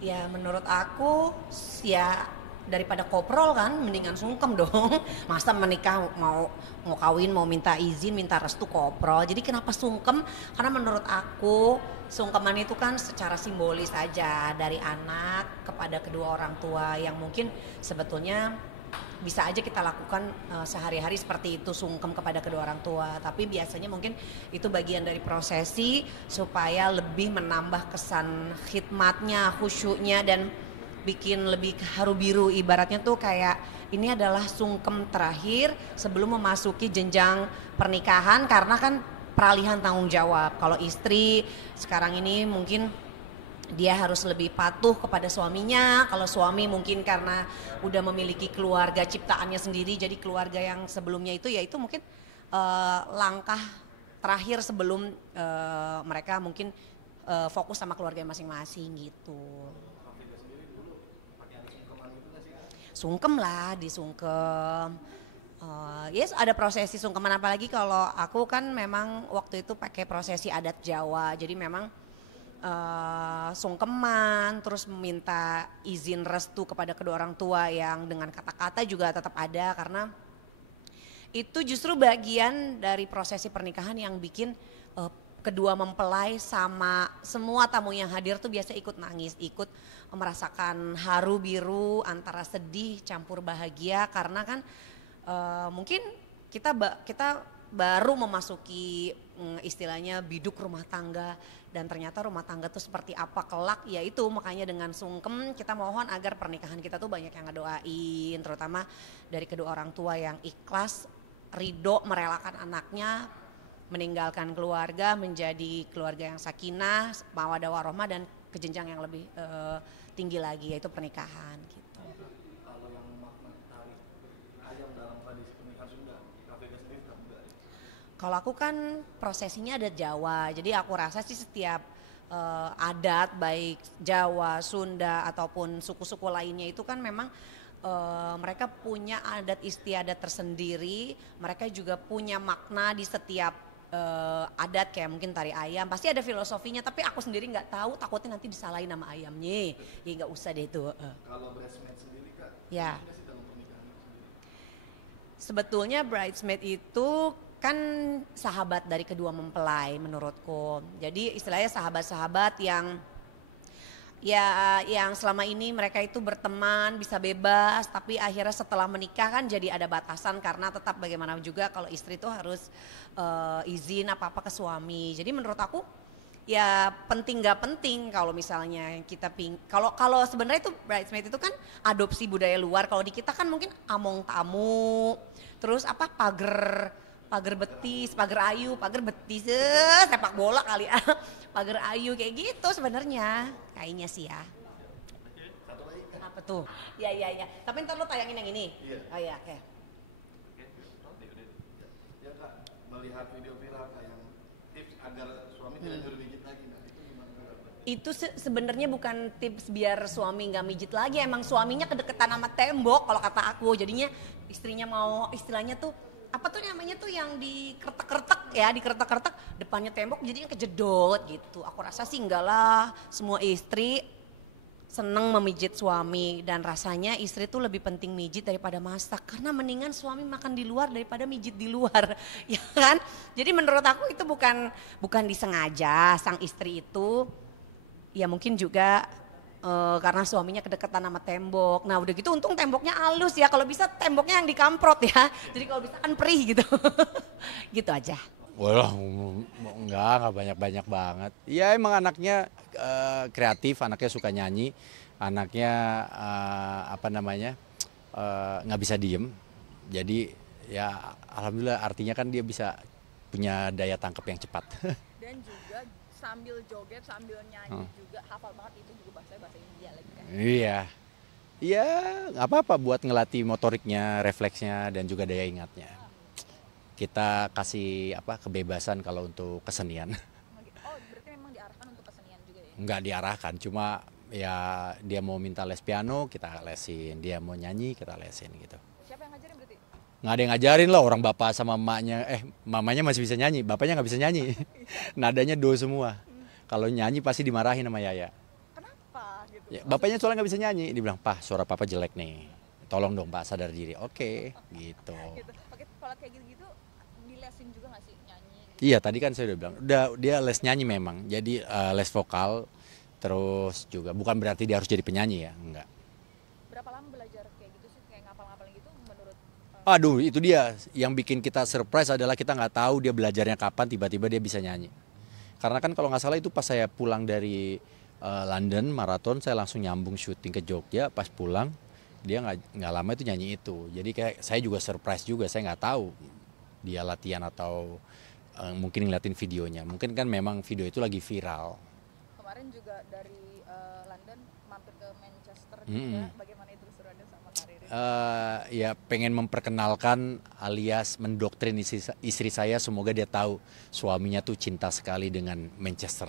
Ya menurut aku ya daripada koprol kan mendingan sungkem dong. Masa menikah mau kawin mau minta izin minta restu koprol. Jadi kenapa sungkem? Karena menurut aku sungkeman itu kan secara simbolis aja dari anak kepada kedua orang tua yang mungkin sebetulnya bisa aja kita lakukan sehari-hari seperti itu sungkem kepada kedua orang tua, tapi biasanya mungkin itu bagian dari prosesi supaya lebih menambah kesan khidmatnya, khusyuknya dan bikin lebih haru biru, ibaratnya tuh kayak ini adalah sungkem terakhir sebelum memasuki jenjang pernikahan karena kan peralihan tanggung jawab. Kalau istri sekarang ini mungkin dia harus lebih patuh kepada suaminya. Kalau suami mungkin karena udah memiliki keluarga ciptaannya sendiri, jadi keluarga yang sebelumnya itu ya itu mungkin langkah terakhir sebelum mereka mungkin fokus sama keluarga masing-masing gitu. Sungkem lah, disungkem. Yes, ada prosesi sungkeman apalagi kalau aku kan memang waktu itu pakai prosesi adat Jawa. Jadi memang sungkeman, terus meminta izin restu kepada kedua orang tua yang dengan kata-kata juga tetap ada karena itu justru bagian dari prosesi pernikahan yang bikin kedua mempelai sama semua tamu yang hadir tuh biasa ikut nangis, ikut merasakan haru biru antara sedih campur bahagia karena kan mungkin kita baru memasuki istilahnya biduk rumah tangga dan ternyata rumah tangga tuh seperti apa kelak, ya itu makanya dengan sungkem kita mohon agar pernikahan kita tuh banyak yang ngedoain terutama dari kedua orang tua yang ikhlas ridho merelakan anaknya meninggalkan keluarga menjadi keluarga yang sakinah mawaddah warahmah dan ke jenjang yang lebih tinggi lagi yaitu pernikahan gitu. Kalau yang makna tarik ayam dalam tradisi pernikahan Sunda, Kak Vega sendiri tak enggak? Kalau aku kan prosesinya adat Jawa, jadi aku rasa sih setiap adat baik Jawa, Sunda ataupun suku-suku lainnya itu kan memang mereka punya adat istiadat tersendiri, mereka juga punya makna di setiap adat kayak mungkin tari ayam, pasti ada filosofinya tapi aku sendiri nggak tahu takutnya nanti disalahin nama ayamnya, ya nggak usah deh itu. Kalau bridesmaid sendiri Kak, Ya. penting nggak sih dalam pernikahan itu sendiri? Sebetulnya bridesmaid itu kan sahabat dari kedua mempelai menurutku. Jadi istilahnya sahabat-sahabat yang ya yang selama ini mereka itu berteman bisa bebas tapi akhirnya setelah menikah kan jadi ada batasan karena tetap bagaimana juga kalau istri itu harus izin apa-apa ke suami. Jadi menurut aku ya penting nggak penting kalau misalnya kita kalau kalau sebenarnya itu bridesmaid itu kan adopsi budaya luar. Kalau di kita kan mungkin among tamu, terus apa pagar pagar betis, pagar betis, sepak bola kali ya, pagar ayu kayak gitu sebenarnya, kayaknya sih ya. Satu lagi Kak. Apa tuh? Ya ya ya. Tapi ntar lo tayangin yang ini. Iya. Oh ya, oke. Ya Kak, melihat video viral Kak yang tips agar suami tidak nyuruh gigit lagi, nah itu gimana Kak? Itu sebenarnya bukan tips biar suami nggak mijit lagi, emang suaminya kedeketan sama tembok kalau kata aku. Jadinya istrinya mau istilahnya tuh apa tuh namanya tuh yang dikeretek-keretek ya, dikeretek-keretek depannya tembok jadinya kejedot gitu. Aku rasa sih enggak lah, semua istri seneng memijit suami dan rasanya istri tuh lebih penting mijit daripada masak karena mendingan suami makan di luar daripada mijit di luar ya kan. Jadi menurut aku itu bukan disengaja sang istri itu ya mungkin juga karena suaminya kedekatan sama tembok. Nah udah gitu untung temboknya halus ya, kalau bisa temboknya yang dikamprot ya. Jadi kalau bisa kan perih gitu. Gitu aja. Walah, enggak banyak-banyak banget. Ya emang anaknya kreatif, anaknya suka nyanyi, anaknya apa namanya nggak bisa diem. Jadi ya alhamdulillah artinya kan dia bisa punya daya tangkap yang cepat. Dan juga sambil joget sambil nyanyi juga hafal banget itu juga bahasa India lagi kan. Iya, iya nggak apa-apa buat ngelatih motoriknya, refleksnya dan juga daya ingatnya. Kita kasih apa kebebasan kalau untuk kesenian. Oh berarti memang diarahkan untuk kesenian juga ya? Nggak diarahkan, cuma ya dia mau minta les piano kita lesin, dia mau nyanyi kita lesin gitu. Siapa yang ngajarin berarti? Nggak ada yang ngajarin lah, orang bapak sama emaknya, mamanya masih bisa nyanyi, bapaknya nggak bisa nyanyi. Nadanya do semua. Kalau nyanyi pasti dimarahin sama Yaya. Kenapa gitu? Ya, bapaknya soalnya nggak bisa nyanyi, dia bilang, "Pak, suara papa jelek nih, tolong dong Pak sadar diri." Oke, gitu. Gitu. Oke, kalau kayak gitu-gitu dilesin juga nggak sih nyanyi? Gitu? Iya tadi kan saya udah bilang, udah dia les nyanyi memang, jadi les vokal, terus juga bukan berarti dia harus jadi penyanyi ya, enggak. Berapa lama belajar kayak gitu sih, kayak ngapal-ngapalin gitu menurut Aduh itu dia, yang bikin kita surprise adalah kita nggak tahu dia belajarnya kapan, tiba-tiba dia bisa nyanyi. Karena kan kalau nggak salah itu pas saya pulang dari London maraton, saya langsung nyambung syuting ke Jogja, pas pulang dia nggak lama itu nyanyi itu. Jadi kayak saya juga surprise juga, saya nggak tahu dia latihan atau mungkin ngeliatin videonya. Mungkin kan memang video itu lagi viral. kemarin juga dari London mampir ke Manchester Mm-mm. juga, bagaimana itu keseruannya sama Karirin? Ya pengen memperkenalkan alias mendoktrin istri saya, semoga dia tahu suaminya tuh cinta sekali dengan Manchester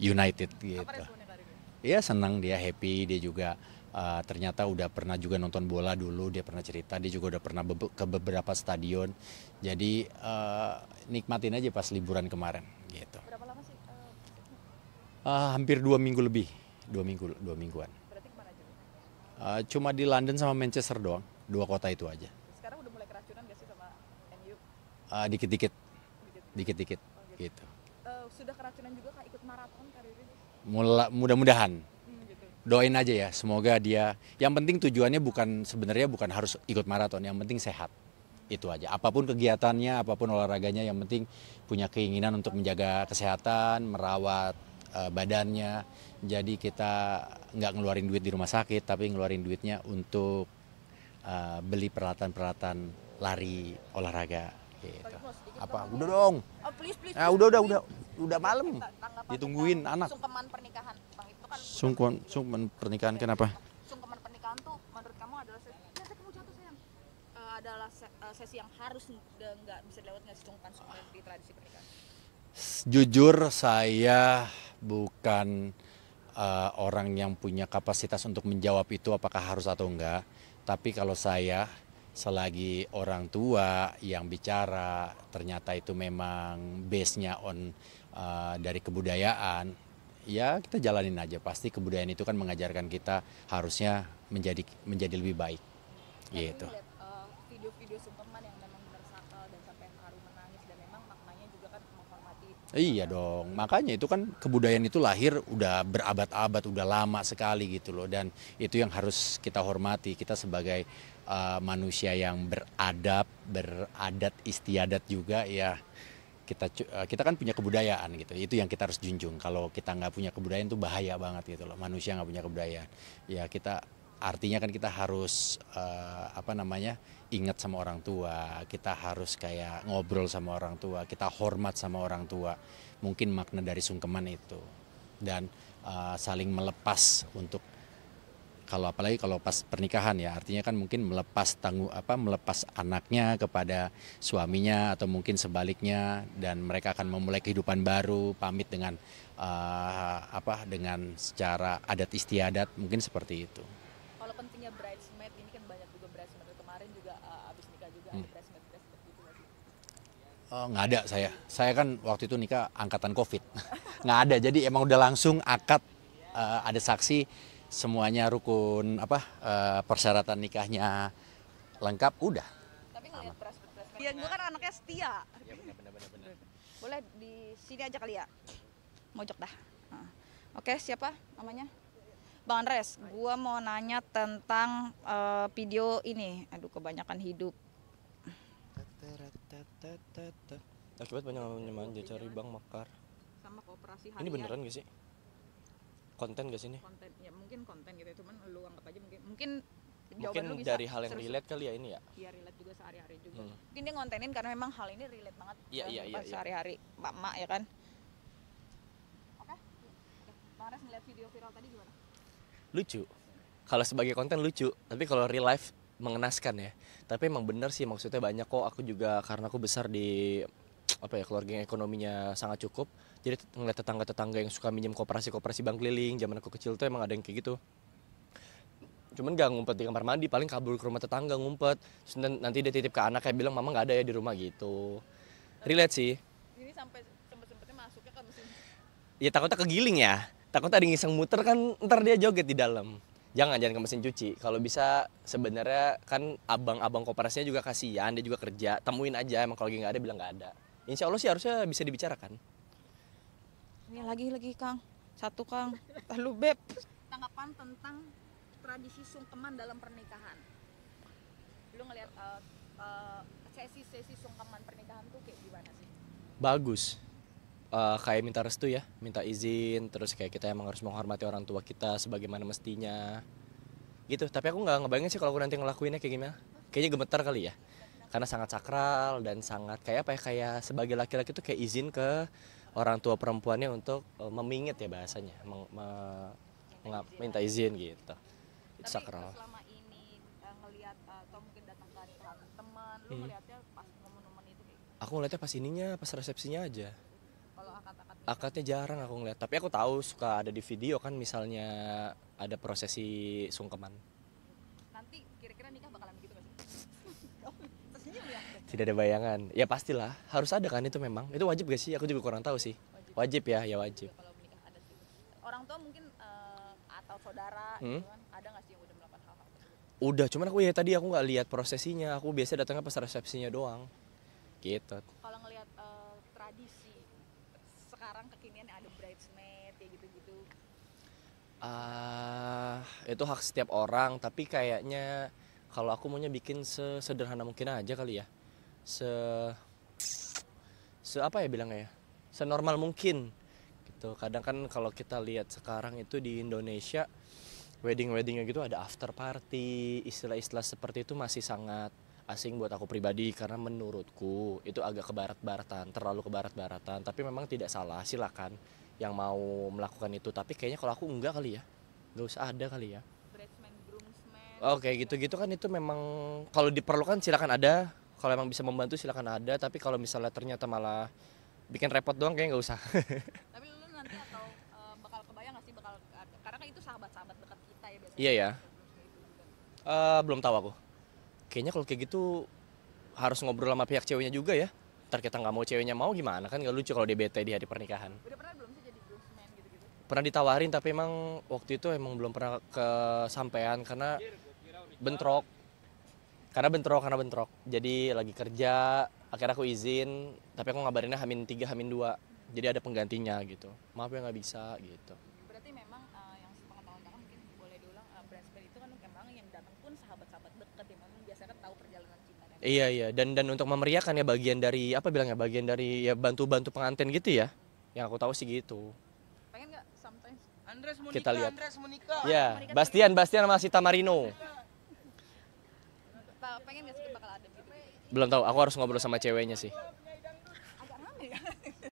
United Apa gitu. responnya Karirin? Iya senang, dia happy, dia juga ternyata udah pernah juga nonton bola dulu, dia pernah cerita, dia juga udah pernah ke beberapa stadion. Jadi nikmatin aja pas liburan kemarin gitu. Berapa lama sih? Hampir 2 minggu lebih, 2 mingguan. Berarti kemana aja? Cuma di London sama Manchester doang, 2 kota itu aja. Sekarang udah mulai keracunan gak sih sama MU? Dikit-dikit, Gitu. dikit-dikit Oh, gitu. gitu. Sudah keracunan juga Kak ikut maraton Karirin? Mudah-mudahan. Gitu. Doain aja ya, semoga dia. Yang penting tujuannya sebenarnya bukan harus ikut maraton, yang penting sehat. Itu aja. Apapun kegiatannya, apapun olahraganya, yang penting punya keinginan untuk menjaga kesehatan, merawat badannya. Jadi kita nggak ngeluarin duit di rumah sakit, tapi ngeluarin duitnya untuk beli peralatan-peralatan lari olahraga. Gitu. Apa? Udah dong. Oh please. Udah malam. Tanggapan Ditungguin tentang anak. Sungkeman pernikahan, Bang, itu kan Sungkeman pernikahan kenapa? sungkeman pernikahan tuh menurut kamu adalah kamu jatuh sayang. Adalah sesi yang harus nggak bisa dilewat, nggak sih sungkeman di tradisi pernikahan? Jujur saya bukan orang yang punya kapasitas untuk menjawab itu apakah harus atau enggak. Tapi kalau saya selagi orang tua yang bicara ternyata itu memang base-nya dari kebudayaan, ya kita jalanin aja. Pasti kebudayaan itu kan mengajarkan kita harusnya menjadi lebih baik. Gitu. Lihat video-video sungkeman yang memang benar sakral dan sampai haru menangis, dan memang maknanya juga kan menghormati. Iya dong, makanya itu kan kebudayaan itu lahir udah berabad-abad, udah lama sekali gitu loh. Dan itu yang harus kita hormati, kita sebagai manusia yang beradat istiadat juga ya. Kita kan punya kebudayaan gitu, itu yang kita harus junjung. Kalau kita nggak punya kebudayaan itu bahaya banget gitu loh, manusia nggak punya kebudayaan. Ya kita artinya kan kita harus ingat sama orang tua, kita harus kayak ngobrol sama orang tua, kita hormat sama orang tua. Mungkin makna dari sungkeman itu. Dan saling melepas untuk apalagi kalau pas pernikahan ya, artinya kan mungkin melepas anaknya kepada suaminya atau mungkin sebaliknya, dan mereka akan memulai kehidupan baru, pamit dengan dengan secara adat istiadat, mungkin seperti itu. Kalau pentingnya bridesmaid, ini kan banyak juga bridesmaid, kemarin juga abis nikah juga ada bridesmaid gitu nggak sih? Nggak ada saya kan waktu itu nikah angkatan COVID. Nggak ada, jadi emang udah langsung akad, ada saksi, semuanya rukun persyaratan nikahnya lengkap, udah. Tapi ngeliat bridesmaid, ya gue kan anaknya setia. Ya, benar. Boleh di sini aja kali ya, mojok dah. Nah. Oke, siapa namanya? Bang Andres, gue mau nanya tentang video ini. Aduh, kebanyakan hidup. Akibat banyak manja cari Bang Makar. Sama kooperasi Ini beneran gak sih? Konten gak sih ini? Konten, ya mungkin konten gitu, cuman lu anggap aja mungkin jawaban Mungkin lu bisa dari hal yang serius. relate kali ya ini ya? Iya, relate juga sehari-hari juga. Mungkin dia ngontenin karena memang hal ini relate banget Iya, dalam iya, kehidupan iya. sehari-hari mak-mak ya kan. Oke. Bang Andres ngeliat video viral tadi gimana? Lucu. Kalau sebagai konten lucu, tapi kalau real life mengenaskan ya. Tapi emang bener sih, maksudnya banyak kok. Aku juga karena aku besar di keluarga yang ekonominya sangat cukup. Jadi ngeliat tetangga-tetangga yang suka minjem koperasi bank keliling, zaman aku kecil tuh emang ada yang kayak gitu. Cuman gak ngumpet di kamar mandi, paling kabur ke rumah tetangga ngumpet. Terus nanti dia titip ke anak kayak bilang mama gak ada ya di rumah gitu. Relate sih. Ini sampai sempet-sempetnya masuknya ke mesin. Ya takutnya kegiling ya. takut ada yang iseng muter kan ntar dia joget di dalam. Jangan ke mesin cuci. Kalau bisa sebenarnya kan abang-abang koperasinya juga kasihan, dia juga kerja. Temuin aja, emang kalau lagi nggak ada bilang nggak ada. Insya Allah sih harusnya bisa dibicarakan. Ini lagi Kang. Satu Kang. Lalu Beb. Tanggapan tentang tradisi sungkeman dalam pernikahan. Lu ngelihat sesi-sesi sungkeman pernikahan tuh kayak gimana sih? Bagus. Kayak minta restu ya, minta izin, terus kayak kita emang harus menghormati orang tua kita sebagaimana mestinya gitu. Tapi aku nggak ngebayangin sih kalau aku nanti ngelakuinnya kayak gimana. Kayaknya gemetar kali ya, karena sangat sakral dan sangat kayak apa ya, kayak sebagai laki-laki tuh kayak izin ke orang tua perempuannya untuk memingit ya bahasanya, minta izin gitu. Itu sakral. Tapi selama ini ngelihat atau mungkin datang ke teman, lu ngelihatnya pas momen-momen itu kayak Aku ngeliatnya pas ininya, pas resepsinya aja. kalau akad-akad Akadnya jarang aku ngeliat, tapi aku tahu suka ada di video kan, misalnya ada prosesi sungkeman. nanti kira-kira nikah bakalan gitu gak sih? Tersenyum ya? Tidak ada bayangan. Ya pastilah, harus ada kan, itu memang. Itu wajib gak sih? Aku juga kurang tahu sih. Wajib ya, ya wajib. Kalau menikah ada sih. Orang tua mungkin atau saudara gitu kan, ada nggak sih yang udah melakukan hal-hal tersebut? Udah, cuman aku ya tadi aku nggak lihat prosesinya. Aku biasa datangnya pas resepsinya doang. Gitu. Kalau ngelihat tradisi sekarang kekinian ada bridesmaid kayak gitu-gitu. Itu hak setiap orang, tapi kayaknya kalau aku maunya bikin sesederhana mungkin aja kali ya. Apa ya bilangnya ya? Senormal mungkin. Gitu. Kadang kan kalau kita lihat sekarang itu di Indonesia weddingnya gitu ada after party, istilah-istilah seperti itu masih sangat asing buat aku pribadi karena menurutku itu agak kebarat-baratan, terlalu kebarat-baratan. Tapi memang tidak salah, silakan yang mau melakukan itu. Tapi kayaknya kalau aku enggak kali ya, nggak usah ada kali ya. Bridesmaid, groomsmaid. Oke, gitu-gitu kan itu memang kalau diperlukan silakan ada. Kalau emang bisa membantu silakan ada. Tapi kalau misalnya ternyata malah bikin repot doang kayaknya nggak usah. Tapi lu nanti atau bakal kebayang nggak sih karena kan itu sahabat-sahabat dekat kita ya biasanya. Iya ya. Belum tahu aku. Kayaknya kalau kayak gitu harus ngobrol sama pihak ceweknya juga ya. Ntar kita nggak mau ceweknya mau gimana, kan nggak lucu kalau dia bete di hari pernikahan. Udah pernah belum sih jadi groomsman gitu-gitu? Pernah ditawarin tapi emang waktu itu emang belum pernah kesampaian karena bentrok. Jadi lagi kerja, akhirnya aku izin, tapi aku ngabarinnya H-3, H-2. Jadi ada penggantinya gitu. Maaf ya nggak bisa gitu. Berarti memang yang sepengetahuan kakak mungkin boleh diulang, bridesmaid itu kan memang yang datang pun sahabat-sahabat dekat yang memang biasanya kan tahu perjalanan cintanya. Iya dan untuk memeriahkan ya bagian dari apa bilangnya, bagian dari ya bantu pengantin gitu ya. Yang aku tahu sih gitu. Pengen nggak sometimes? Andres mau Kita nikah, lihat. Andres mau nikah. Ya, Bastian sama Sita Marino. Pengen nggak sih bakal ada gitu? Belum tahu, aku harus ngobrol sama ceweknya sih.